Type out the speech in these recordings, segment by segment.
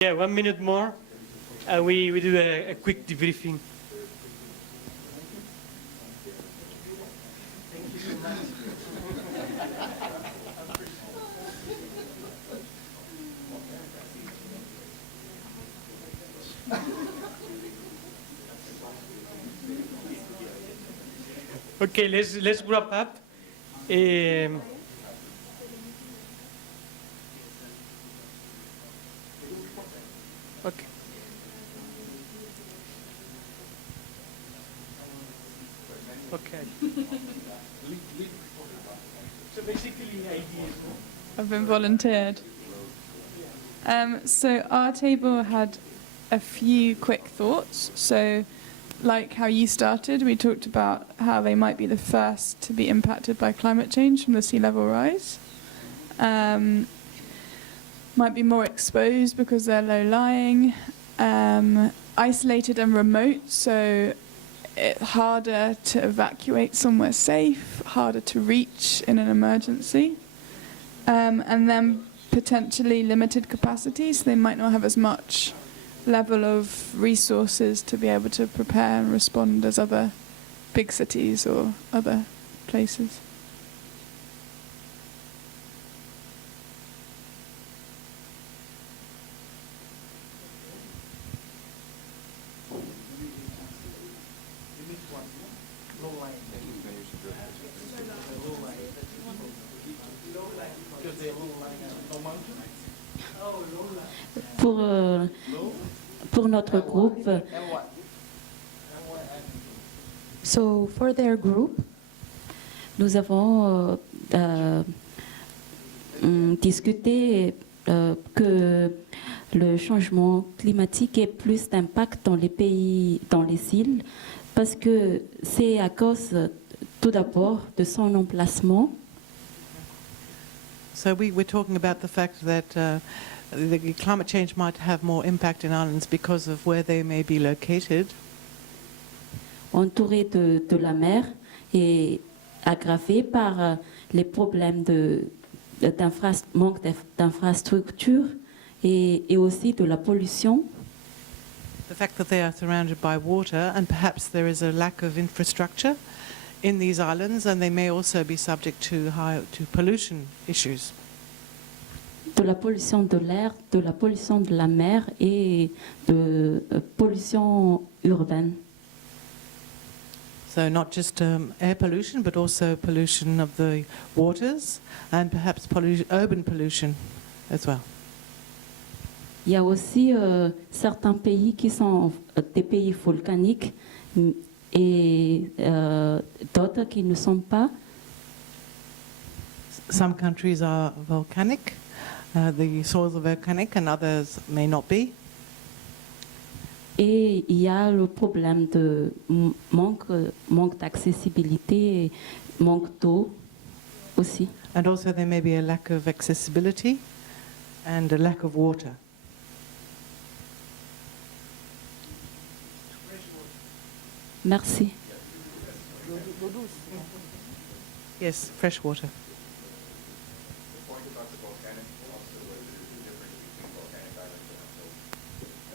Yeah, 1 minute more. We do a quick debriefing. Thank you so much. Okay, let's wrap up. Okay. Okay. So basically, ideas. I've been volunteered. So our table had a few quick thoughts. So, like how you started, we talked about how they might be the first to be impacted by climate change from the sea level rise. Might be more exposed because they're low-lying, isolated and remote, so it's harder to evacuate somewhere safe, harder to reach in an emergency, and then potentially limited capacity, so they might not have as much level of resources to be able to prepare and respond as other big cities or other places. Pour notre groupe, so for their group, nous avons discuté que le changement climatique ait plus d'impact dans les pays, dans les îles, parce que c'est à cause tout d'abord de son emplacement. So we're talking about the fact that the climate change might have more impact in islands because of where they may be located. Entouré de la mer et aggravé par les problèmes manque d'infrastructures et aussi de la pollution. The fact that they are surrounded by water and perhaps there is a lack of infrastructure in these islands, and they may also be subject to pollution issues. De la pollution de l'air, de la pollution de la mer et de pollution urbaine. So not just air pollution, but also pollution of the waters and perhaps urban pollution as well. Il y a aussi certains pays qui sont des pays volcaniques et d'autres qui ne sont pas. Some countries are volcanic, the soils are volcanic, and others may not be. Et il y a le problème de manque d'accessibilité et manque d'eau aussi. And also there may be a lack of accessibility and a lack of water. Merci. Yes, fresh water. The point about the volcanic also was the difference between volcanic islands and also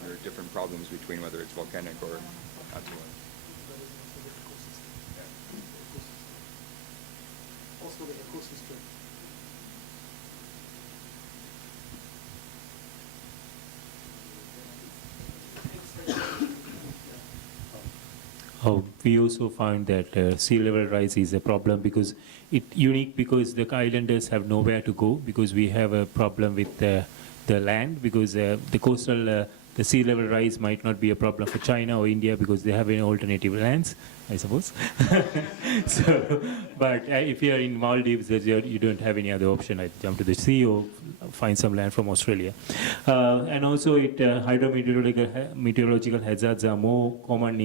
there are different problems between whether it's volcanic or not so much. Also the ecosystem. We also found that sea level rise is a problem because it's unique because the islanders have nowhere to go because we have a problem with the land because the coastal the sea level rise might not be a problem for China or India because they have any alternative lands, I suppose. So, but if you are in Maldives, you don't have any other option. I jump to the sea or find some land from Australia. And also, meteorological hazards are more common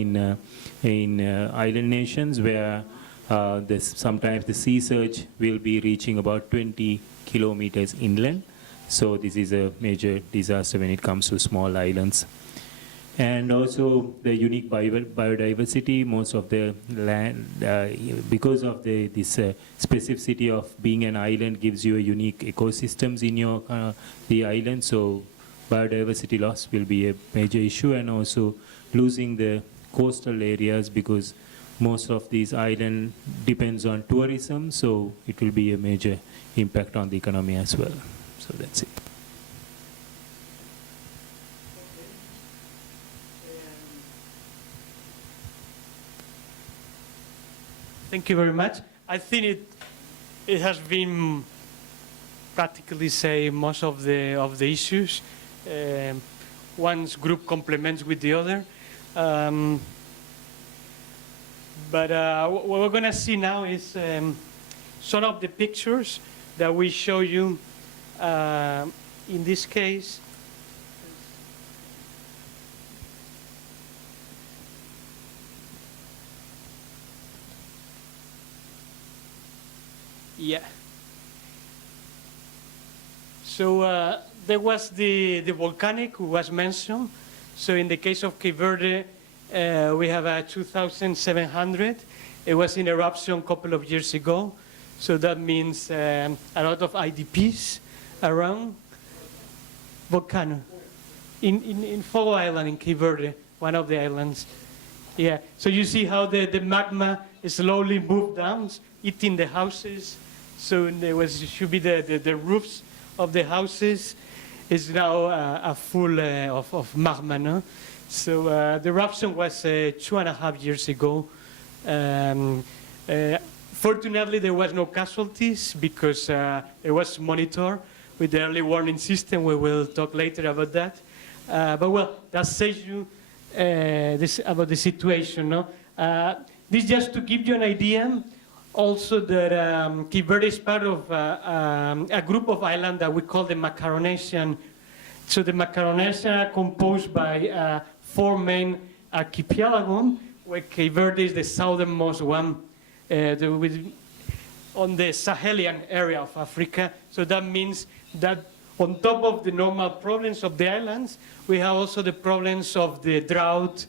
in island nations where sometimes the sea surge will be reaching about 20 kilometers inland. So this is a major disaster when it comes to small islands. And also the unique biodiversity, most of the land, because of this specificity of being an island gives you a unique ecosystems in your the island. So biodiversity loss will be a major issue, and also losing the coastal areas, because most of these islands depends on tourism, so it will be a major impact on the economy as well. So that's it. Thank you very much. I think it has been practically say most of the issues. One's group complements with the other. But what we're going to see now is some of the pictures that we show you. In this case, yeah. So there was the volcanic who was mentioned. So in the case of Cape Verde, we have a 2,700. It was in eruption a couple of years ago. So that means a lot of IDPs around. Volcano. In Fogo Island in Cape Verde, one of the islands. Yeah. So you see how the magma slowly moved down, eating the houses. So should be the roofs of the houses is now a full of magma. No? So the eruption was 2.5 years ago. Fortunately, there was no casualties because it was monitored with the early warning system. We will talk later about that. But well, that says you about the situation. No? This just to give you an idea. Also, that Cape Verde is part of a group of islands that we call the Macaronesian. So the Macaronesian are composed by 4 main archipelagos, where Cape Verde is the southernmost one on the Sahelian area of Africa. So that means that on top of the normal problems of the islands, we have also the problems of the drought,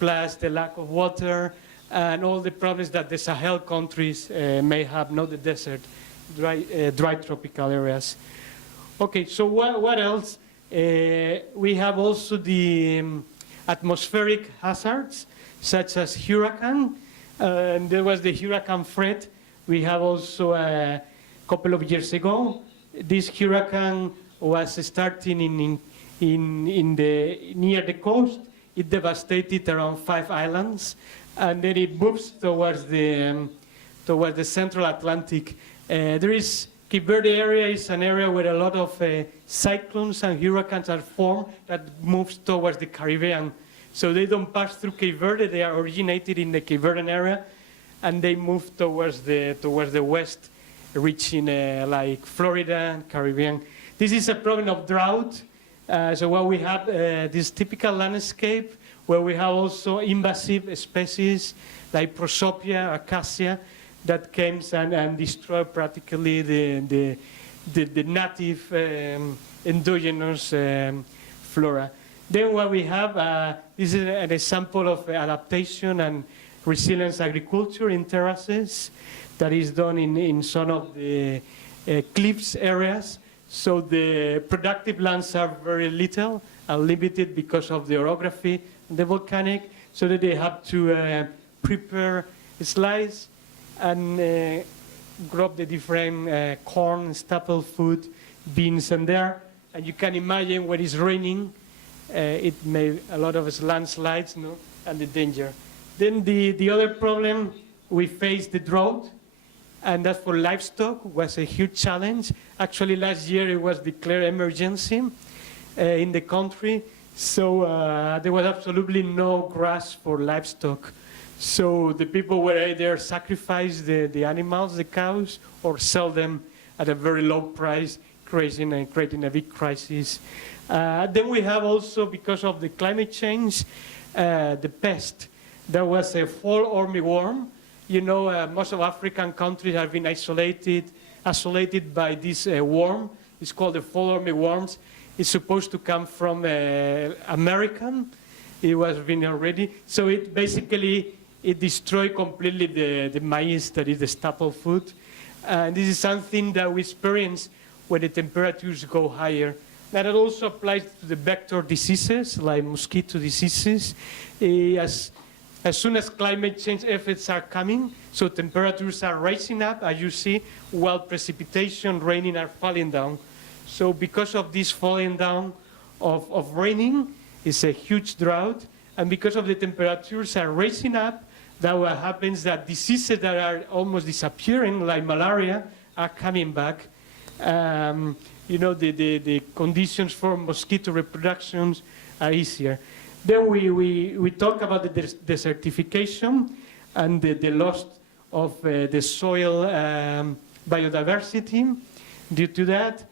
plus the lack of water, and all the problems that the Sahel countries may have, not the desert, dry tropical areas. Okay, so what else? We have also the atmospheric hazards, such as hurricane. And there was the Hurricane Fred. We have also a couple of years ago. This hurricane was starting near the coast. It devastated around 5 islands. And then it moves towards the central Atlantic. Cape Verde area is an area where a lot of cyclones and hurricanes are formed that moves towards the Caribbean. So they don't pass through Cape Verde, they are originated in the Cape Verdean area, and they move towards the west, reaching like Florida and Caribbean. This is a problem of drought. So what we have, this typical landscape, where we have also invasive species like Prosopia, Acacia, that comes and destroy practically the native endogenous flora. Then what we have, this is an example of adaptation and resilience agriculture in terraces that is done in some of the cliffs areas. So the productive lands are very little and limited because of the orography and the volcanic, so that they have to prepare slice and grow the different corn, staple food, beans in there. And you can imagine when it's raining, it may a lot of landslides, no, and the danger. Then the other problem, we face the drought, and that for livestock was a huge challenge. Actually, last year it was declared emergency in the country, so there was absolutely no grass for livestock. So the people were either sacrifice the animals, the cows, or sell them at a very low price, creating a big crisis. Then we have also, because of the climate change, the pest. There was a fall armyworm. You know, most of African countries have been isolated by this worm. It's called the fall armyworms. It's supposed to come from American. It was been already. So it basically, it destroyed completely the maize, that is the staple food. And this is something that we experience when the temperatures go higher. That it also applies to the vector diseases, like mosquito diseases. As soon as climate change effects are coming, so temperatures are rising up, as you see, while precipitation, raining are falling down. So because of this falling down of raining, it's a huge drought. And because of the temperatures are rising up, that what happens that diseases that are almost disappearing, like malaria, are coming back. You know, the conditions for mosquito reproductions are easier. Then we talk about the desertification and the loss of the soil biodiversity due to that.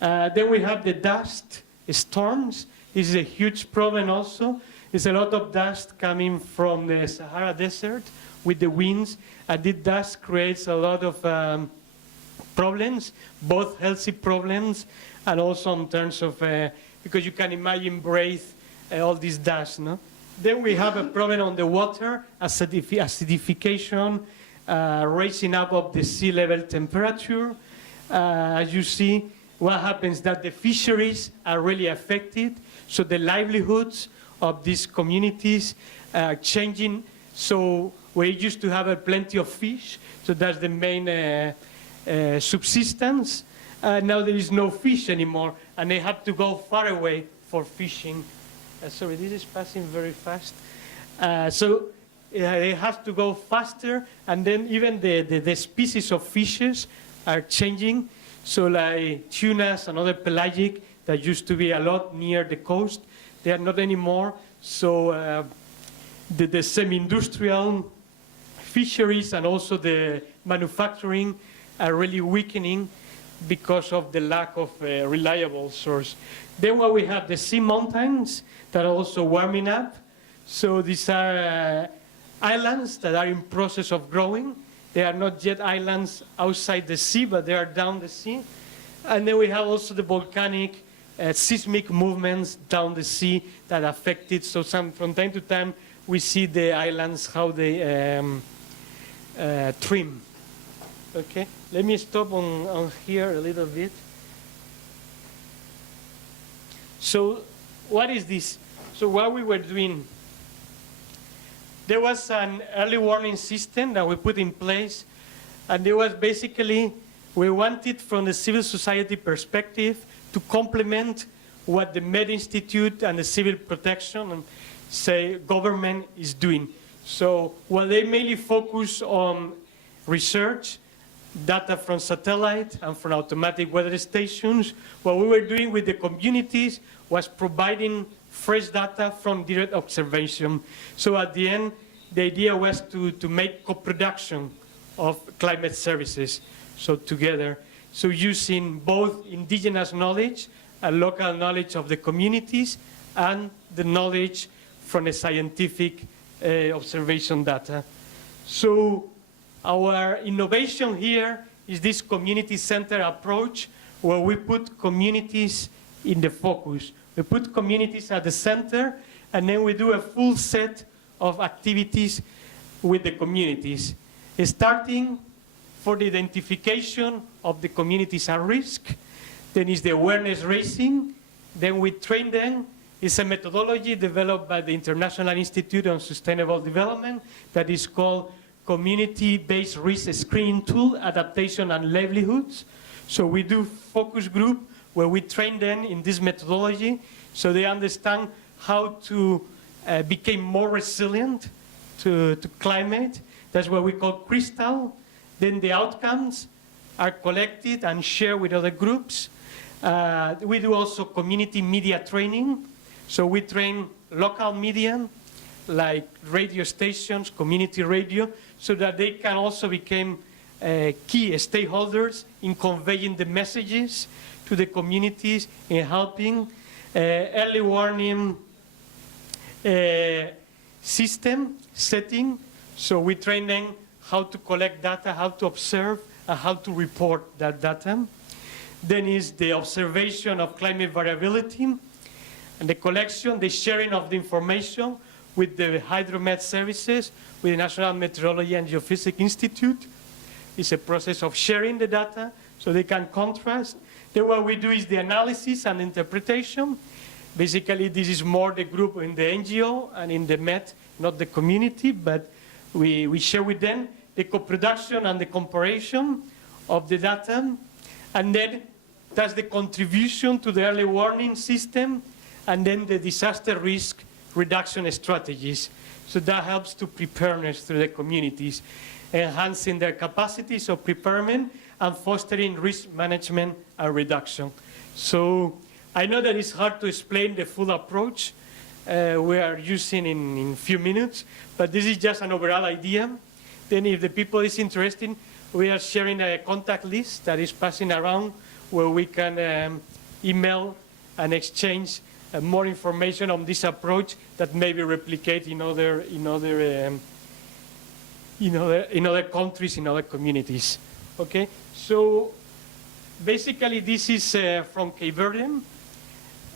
Then we have the dust storms. This is a huge problem also. There's a lot of dust coming from the Sahara Desert with the winds, and this dust creates a lot of problems, both healthy problems and also in terms of, because you can imagine breathe all this dust, no? Then we have a problem on the water, acidification, raising up of the sea level temperature. As you see, what happens that the fisheries are really affected, so the livelihoods of these communities are changing. So we used to have plenty of fish, so that's the main subsistence. Now there is no fish anymore, and they have to go far away for fishing. Sorry, this is passing very fast. So they have to go faster, and then even the species of fishes are changing. So like tunas and other pelagic that used to be a lot near the coast, they are not anymore. So the semi-industrial fisheries and also the manufacturing are really weakening because of the lack of a reliable source. Then what we have, the sea mountains that are also warming up. So these are islands that are in process of growing. They are not yet islands outside the sea, but they are down the sea. And then we have also the volcanic seismic movements down the sea that affect it. So from time to time, we see the islands, how they trim. Okay, let me stop on here a little bit. So what is this? So what we were doing, there was an early warning system that we put in place, and it was basically, we wanted from the civil society perspective to complement what the Med Institute and the civil protection and say government is doing. So while they mainly focus on research, data from satellite and from automatic weather stations, what we were doing with the communities was providing fresh data from direct observation. So at the end, the idea was to make co-production of climate services, so together. So using both indigenous knowledge and local knowledge of the communities and the knowledge from the scientific observation data. So our innovation here is this community-centered approach where we put communities in the focus. We put communities at the center, and then we do a full set of activities with the communities, starting for the identification of the communities at risk. Then is the awareness raising. Then we train them. It's a methodology developed by the International Institute on Sustainable Development that is called Community-Based Risk Screening Tool, Adaptation and Livelihoods. So we do focus group where we train them in this methodology so they understand how to become more resilient to climate. That's what we call crystal. Then the outcomes are collected and shared with other groups. We do also community media training. So we train local media, like radio stations, community radio, so that they can also become key stakeholders in conveying the messages to the communities and helping early warning system setting. So we train them how to collect data, how to observe, and how to report that data. Then is the observation of climate variability, and the collection, the sharing of the information with the hydromet services, with the National Meteorology and Geophysics Institute. It's a process of sharing the data so they can contrast. Then what we do is the analysis and interpretation. Basically, this is more the group in the NGO and in the Met, not the community, but we share with them the co-production and the comparison of the data. And then that's the contribution to the early warning system, and then the disaster risk reduction strategies. So that helps to preparedness through the communities, enhancing their capacities of preparedness and fostering risk management and reduction. So I know that it's hard to explain the full approach we are using in few minutes, but this is just an overall idea. Then if the people is interested, we are sharing a contact list that is passing around where we can email and exchange more information on this approach that may be replicated in other countries, in other communities. Okay, so basically this is from Cape Verde.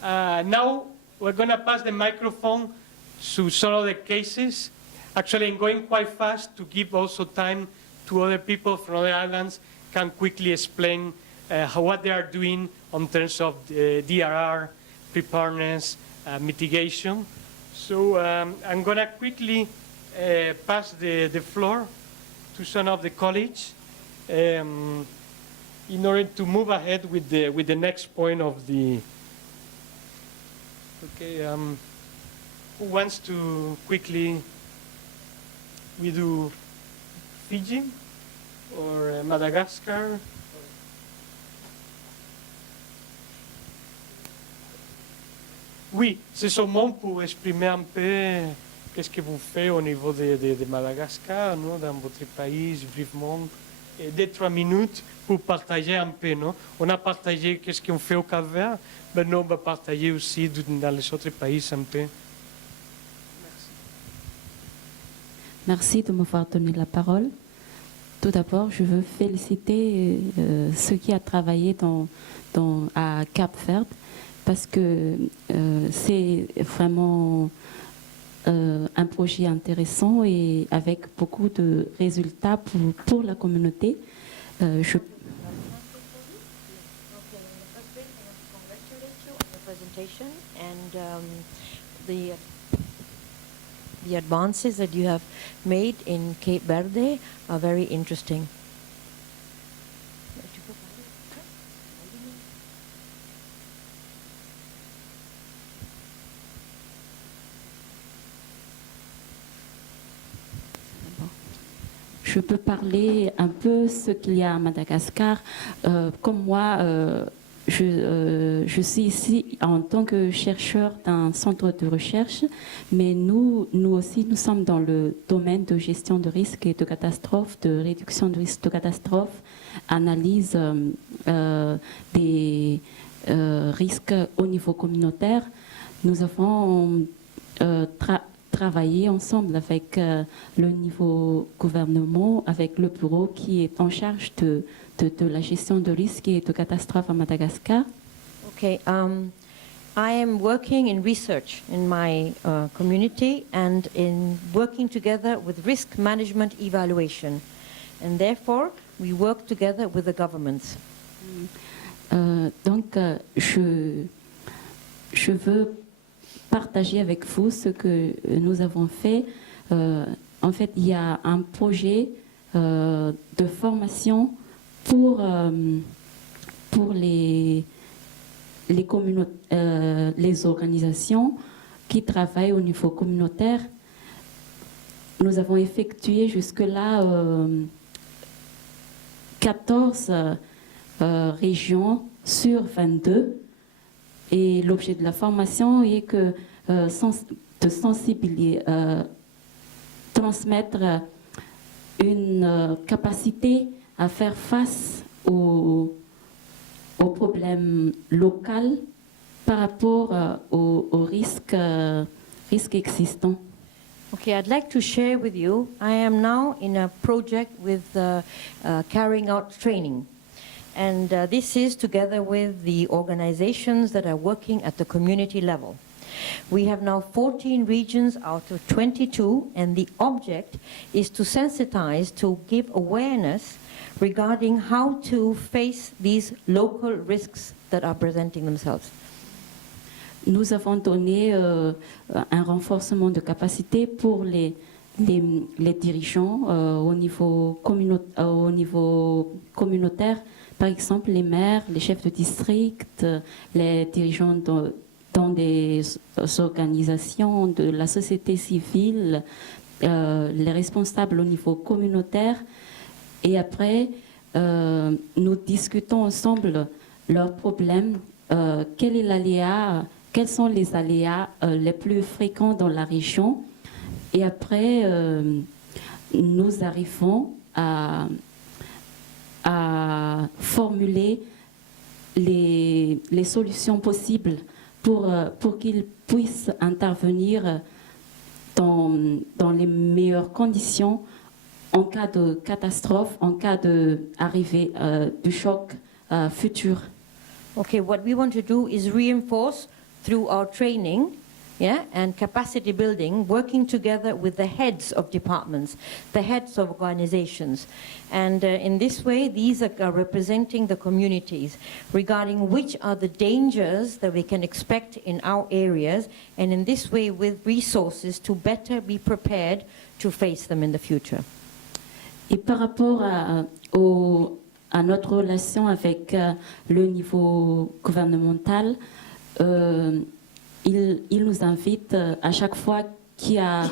Now we're going to pass the microphone to some of the cases. Actually, I'm going quite fast to give also time to other people from other islands can quickly explain what they are doing in terms of DRR, preparedness, mitigation. So I'm going to quickly pass the floor to some of the colleagues in order to move ahead with the next point of the. Okay, who wants to quickly? We do Fiji or Madagascar? Oui, c'est seulement pour exprimer un peu qu'est-ce que vous faites au niveau de Madagascar, non, dans votre pays, brièvement. Et 2-3 minutes pour partager un peu, non? On a partagé qu'est-ce qu'on fait au Cap-Vert, mais nous on va partager aussi dans les autres pays un peu. Merci de m'avoir donné la parole. Tout d'abord, je veux féliciter ceux qui ont travaillé à Cap-Vert parce que c'est vraiment un projet intéressant et avec beaucoup de résultats pour la communauté. The advances that you have made in Cape Verde are very interesting. Je peux parler un peu ce qu'il y a à Madagascar. Comme moi, je suis ici en tant que chercheur d'un centre de recherche, mais nous aussi, nous sommes dans le domaine de gestion de risques et de catastrophes, de réduction de risques de catastrophes, analyse des risques au niveau communautaire. Nous avons travailler ensemble avec le niveau gouvernement, avec le bureau qui est en charge de la gestion de risques et de catastrophes à Madagascar. Okay, I am working in research in my community and in working together with risk management evaluation, and therefore we work together with the governments. Donc, je veux partager avec vous ce que nous avons fait. En fait, il y a un projet de formation pour les organisations qui travaillent au niveau communautaire. Nous avons effectué jusque-là 14 régions sur 22. Et l'objet de la formation est de sensibiliser, transmettre une capacité à faire face aux problèmes locaux par rapport aux risques existants. Okay, I'd like to share with you, I am now in a project with carrying out training. And this is together with the organizations that are working at the community level. We have now 14 regions out of 22, and the object is to sensitize, to give awareness regarding how to face these local risks that are presenting themselves? Nous avons donné un renforcement de capacité pour les dirigeants au niveau communautaire, par exemple les maires, les chefs de district, les dirigeants dans des organisations de la société civile, les responsables au niveau communautaire. Et après, nous discutons ensemble leurs problèmes, quels sont les aléas les plus fréquents dans la région. Et après, nous arrivons à formuler les solutions possibles pour qu'ils puissent intervenir dans les meilleures conditions en cas de catastrophe, en cas d'arrivée du choc futur. Okay, what we want to do is reinforce through our training, and capacity building, working together with the heads of departments, the heads of organizations. And in this way, these are representing the communities regarding which are the dangers that we can expect in our areas, and in this way, with resources to better be prepared to face them in the future. Et par rapport à notre relation avec le niveau gouvernemental, il nous invite à chaque fois qu'il y a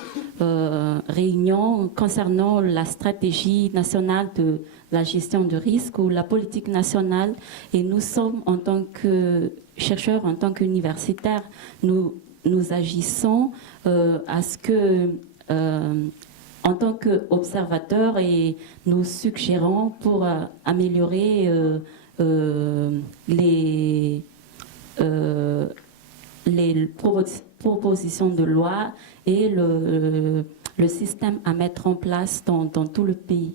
réunion concernant la stratégie nationale de la gestion de risque ou la politique nationale. Et nous sommes, en tant que chercheurs, en tant qu'universitaires, nous agissons à ce que, en tant qu'observateurs, et nous suggérons pour améliorer les propositions de loi et le système à mettre en place dans tout le pays.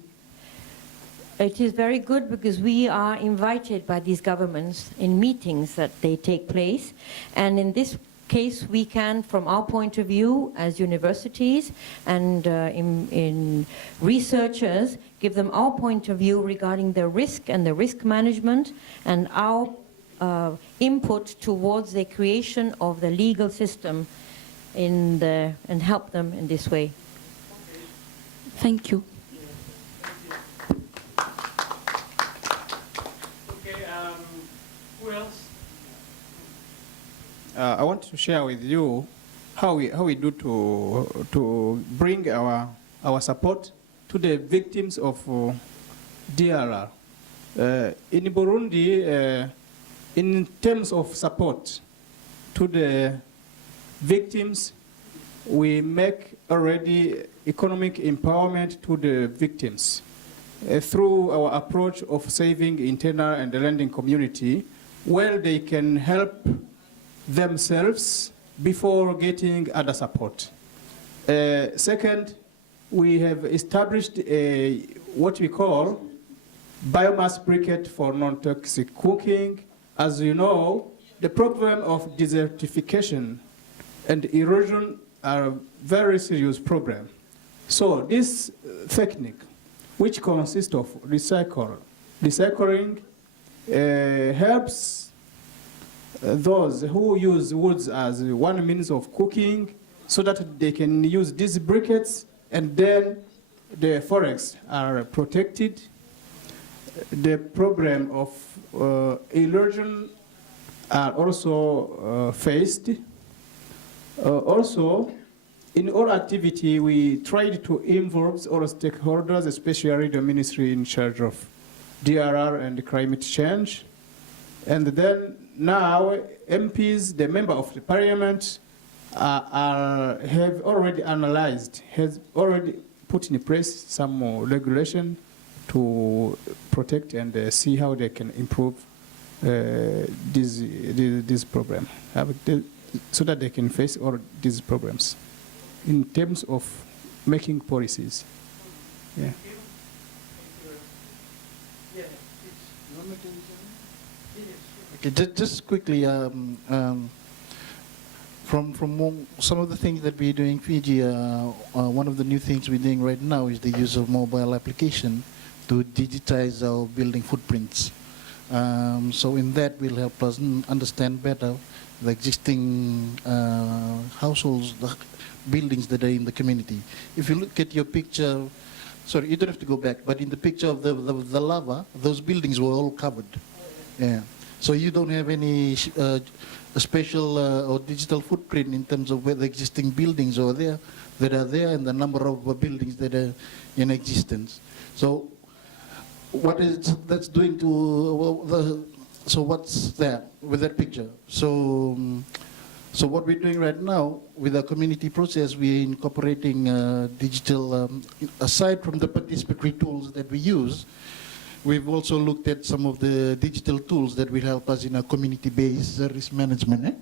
It is very good because we are invited by these governments in meetings that they take place, and in this case we can, from our point of view as universities and in researchers, give them our point of view regarding the risk and the risk management and our input towards the creation of the legal system and help them in this way. Thank you. Okay, who else? I want to share with you how we do to bring our support to the victims of DRR. In Burundi, in terms of support to the victims, we make already economic empowerment to the victims through our approach of saving internal and the lending community, where they can help themselves before getting other support. Second, we have established what we call biomass briquette for non-toxic cooking. As you know, the problem of desertification and erosion are a very serious problem. So this technique, which consists of recycling, helps those who use woods as one means of cooking, so that they can use these briquettes, and then the forests are protected. The problem of erosion are also faced. Also, in our activity, we tried to involve all stakeholders, especially the ministry in charge of DRR and climate change. And then now, MPs, the member of the parliament, have already analyzed, has already put in place some more regulation to protect and see how they can improve this problem, so that they can face all these problems in terms of making policies. Yeah. Okay, just quickly, from some of the things that we're doing in Fiji, one of the new things we're doing right now is the use of mobile application to digitize our building footprints. So in that will help us understand better the existing households, the buildings that are in the community. If you look at your picture, sorry, you don't have to go back, but in the picture of the lava, those buildings were all covered. Yeah. So you don't have any a special or digital footprint in terms of where the existing buildings are there, and the number of buildings that are in existence. So what is that's doing to so what's there with that picture? So so what we're doing right now with our community process, we're incorporating digital, aside from the participatory tools that we use, we've also looked at some of the digital tools that will help us in our community-based risk management.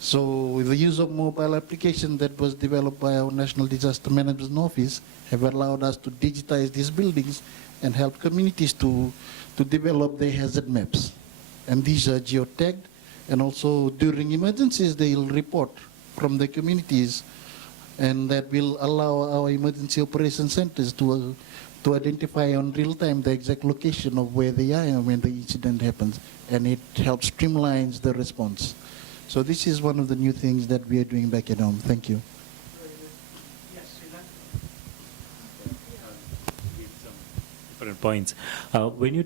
So the use of mobile application that was developed by our National Disaster Management Office have allowed us to digitize these buildings and help communities to develop their hazard maps. And these are geotagged, and also during emergencies they'll report from the communities, and that will allow our emergency operation centers to identify on real time the exact location of where they are and when the incident happens, and it helps streamlines the response. So this is one of the new things that we are doing back at home. Thank you. Different points. When you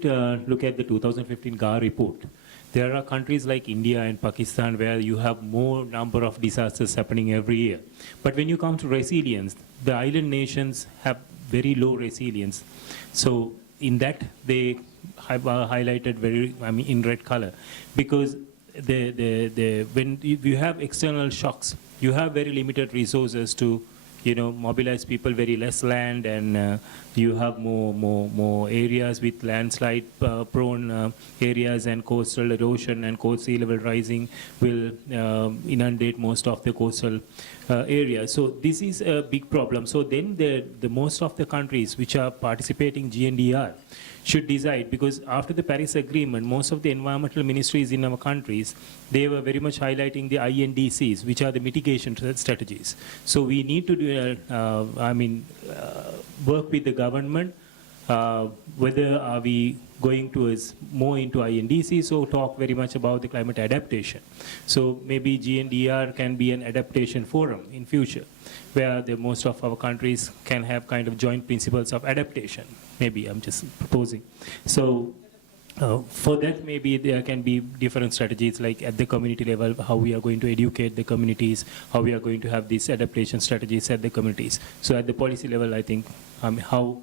look at the 2015 GAR report, there are countries like India and Pakistan where you have more number of disasters happening every year. But when you come to resilience, the island nations have very low resilience. So in that they have highlighted in red color, because when you have external shocks, you have very limited resources to mobilize people, very less land, and you have more areas with landslide prone areas, and coastal erosion and sea level rising will inundate most of the coastal areas. So this is a big problem. So then the most of the countries which are participating GNDR should decide, because after the Paris Agreement, most of the environmental ministries in our countries, they were very much highlighting the INDCs, which are the mitigation strategies. So we need to do, work with the government, whether are we going towards more into INDCs, or talk very much about the climate adaptation. So maybe GNDR can be an adaptation forum in future, where most of our countries can have kind of joint principles of adaptation. Maybe I'm just proposing. So for that, maybe there can be different strategies, like at the community level, how we are going to educate the communities, how we are going to have these adaptation strategies at the communities. So at the policy level, I think how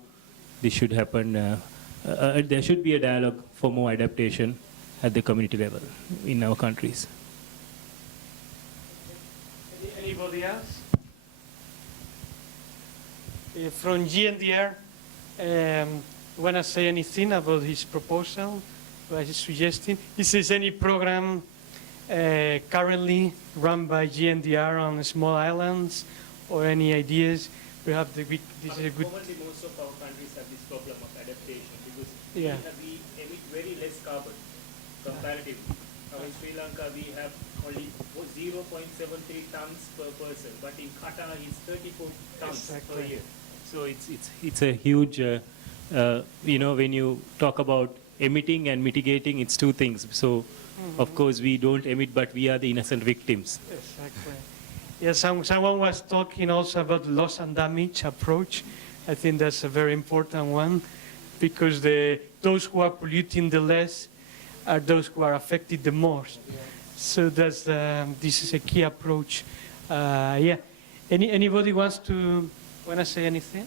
this should happen. There should be a dialogue for more adaptation at the community level in our countries. Anybody else? From GNDR, want to say anything about his proposal, what he's suggesting? Is there any program currently run by GNDR on small islands, or any ideas? We have this is a good. Commonly, most of our countries have this problem of adaptation, because Yeah. we emit very less carbon comparatively. Now in Sri Lanka, we have only 0.73 tons per person, but in Qatar it's 34 tons per year. So it's a huge, when you talk about emitting and mitigating, it's two things. So of course we don't emit, but we are the innocent victims. Exactly. Yeah, someone was talking also about loss and damage approach. I think that's a very important one, because those who are polluting the less are those who are affected the most. So that's this is a key approach. Yeah. Anybody want to say anything?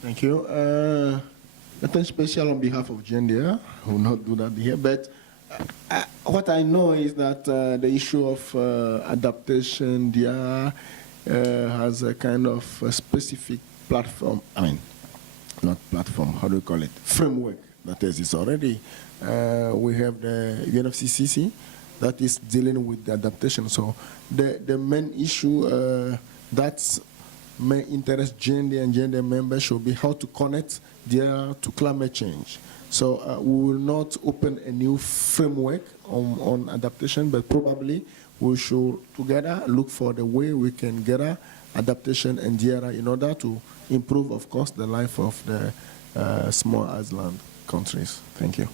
Thank you. Nothing special on behalf of GNDR. I will not do that here, but what I know is that the issue of adaptation, DR, has a kind of a specific platform, not platform, how do you call it? Framework that exists already. We have the UNFCCC that is dealing with the adaptation. So the main issue that may interest GND and GND members should be how to connect DR to climate change. So we will not open a new framework on adaptation, but probably we should together look for the way we can get adaptation and DR in order to improve, of course, the life of the small island countries. Thank you.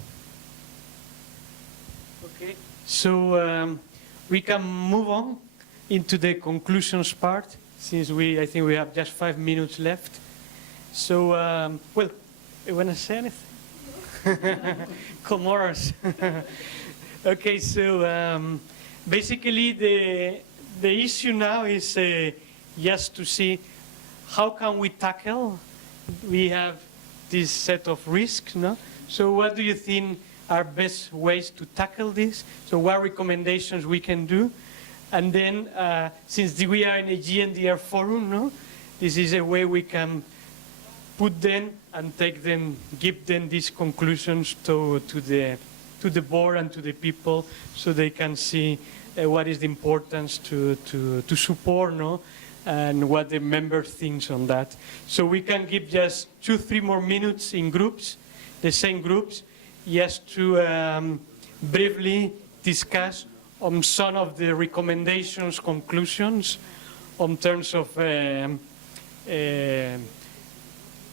Okay, so we can move on into the conclusions part, since I think we have just 5 minutes left. So, well, you want to say anything? Comoros. Okay, so basically the issue now is just to see how can we tackle. We have this set of risks, no? So what do you think are best ways to tackle this? So what recommendations we can do? And then, since we are in a GNDR forum, no? This is a way we can put them and take them, give them these conclusions to the board and to the people, so they can see what is the importance to support, no? And what the member thinks on that. So we can give just 2-3 more minutes in groups, the same groups, just to briefly discuss on some of the recommendations, conclusions, on terms of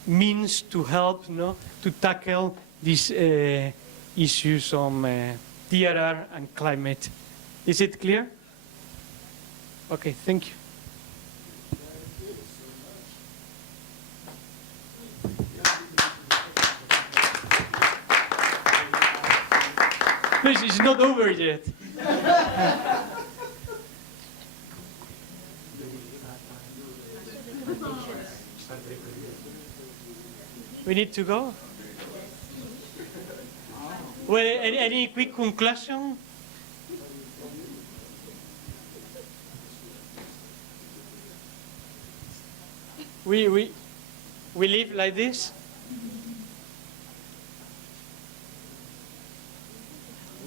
means to help, no, to tackle these issues on DRR and climate. Is it clear? Okay, thank you. Please, it's not over yet. We need to go. Well, any quick conclusion? We live like this?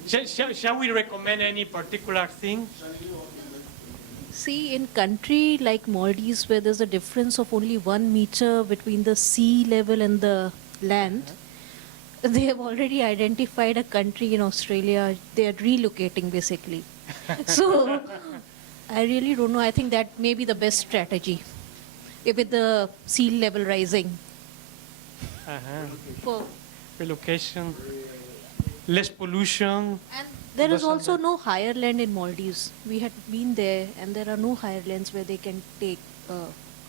Shall we recommend any particular thing? See, in country like Maldives, where there's a difference of only 1 meter between the sea level and the land, they have already identified a country in Australia. They are relocating, basically. So, I really don't know. I think that may be the best strategy, with the sea level rising. For Relocation, less pollution. And there is also no higher land in Maldives. We had been there, and there are no higher lands where they can take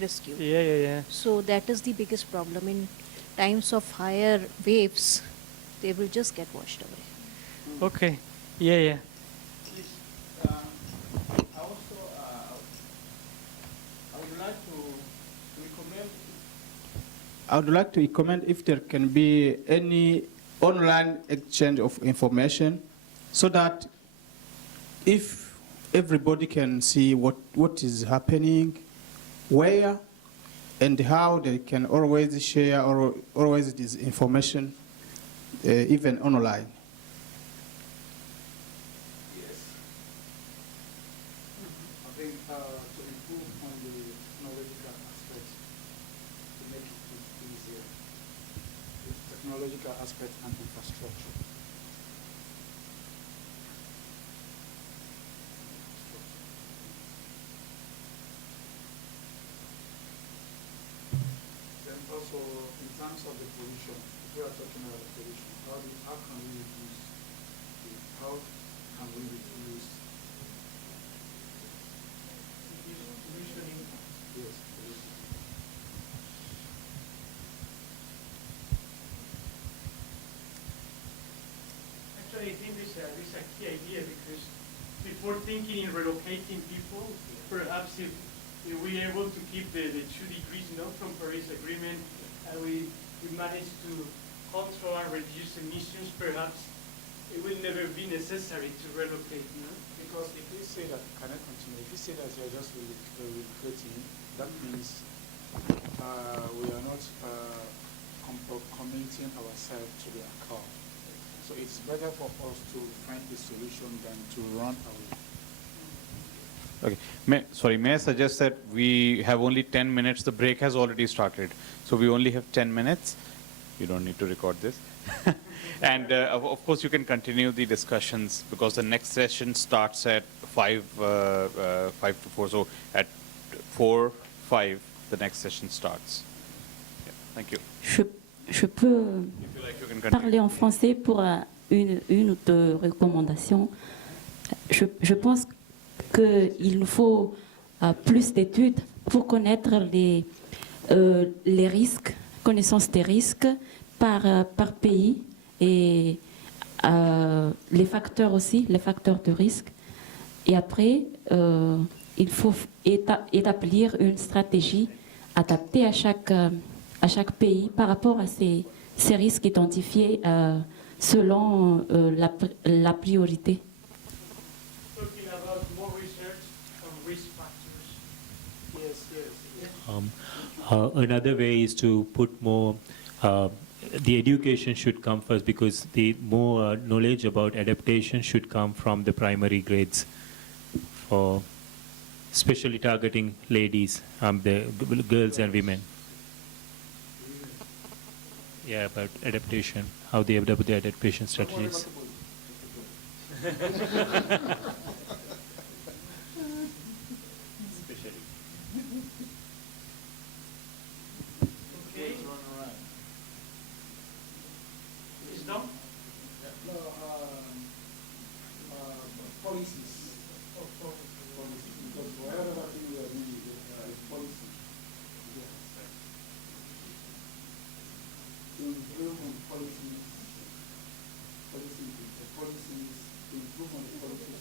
rescue. Yeah. So that is the biggest problem. In times of higher waves, they will just get washed away. Okay. Yeah. I would like to recommend if there can be any online exchange of information, so that if everybody can see what is happening, where, and how they can always share or always this information, even online. I think to improve on the technological aspects, to make it easier, the technological aspect and infrastructure. Then also, in terms of the pollution, if we are talking about the pollution, how can we reduce it? How can we reduce yes, pollution. Actually, I think this is a key idea, because before thinking in relocating people, perhaps if we are able to keep the 2 degrees from Paris Agreement, and we manage to control and reduce emissions, perhaps it will never be necessary to relocate. Because if we say that, can I continue? If you say that you're just relocating, that means we are not committing ourselves to the account. So it's better for us to find a solution than to run away. Okay. May I suggest that we have only 10 minutes? The break has already started. So we only have 10 minutes. You don't need to record this. And of course, you can continue the discussions, because the next session starts at 5 to 4. So at 4:05, the next session starts. Yeah, thank you. je peux If you like, you can continue. parler en français pour une ou deux recommandations. Je pense qu'il nous faut plus d'études pour connaître les risques, connaissance des risques par pays et les facteurs aussi, les facteurs de risque. Et après, il faut établir une stratégie adaptée à chaque pays par rapport à ces risques identifiés selon la priorité. Talking about more research on risk factors. Yes, yes. Another way is to put more, the education should come first because the more knowledge about adaptation should come from the primary grades, for especially targeting ladies, the girls and women. Yeah, about adaptation, how they adapt the adaptation strategies. Okay. Is done? No, policies. Policies. Because whatever thing we are doing is policy. To improve on policies, to improve on policies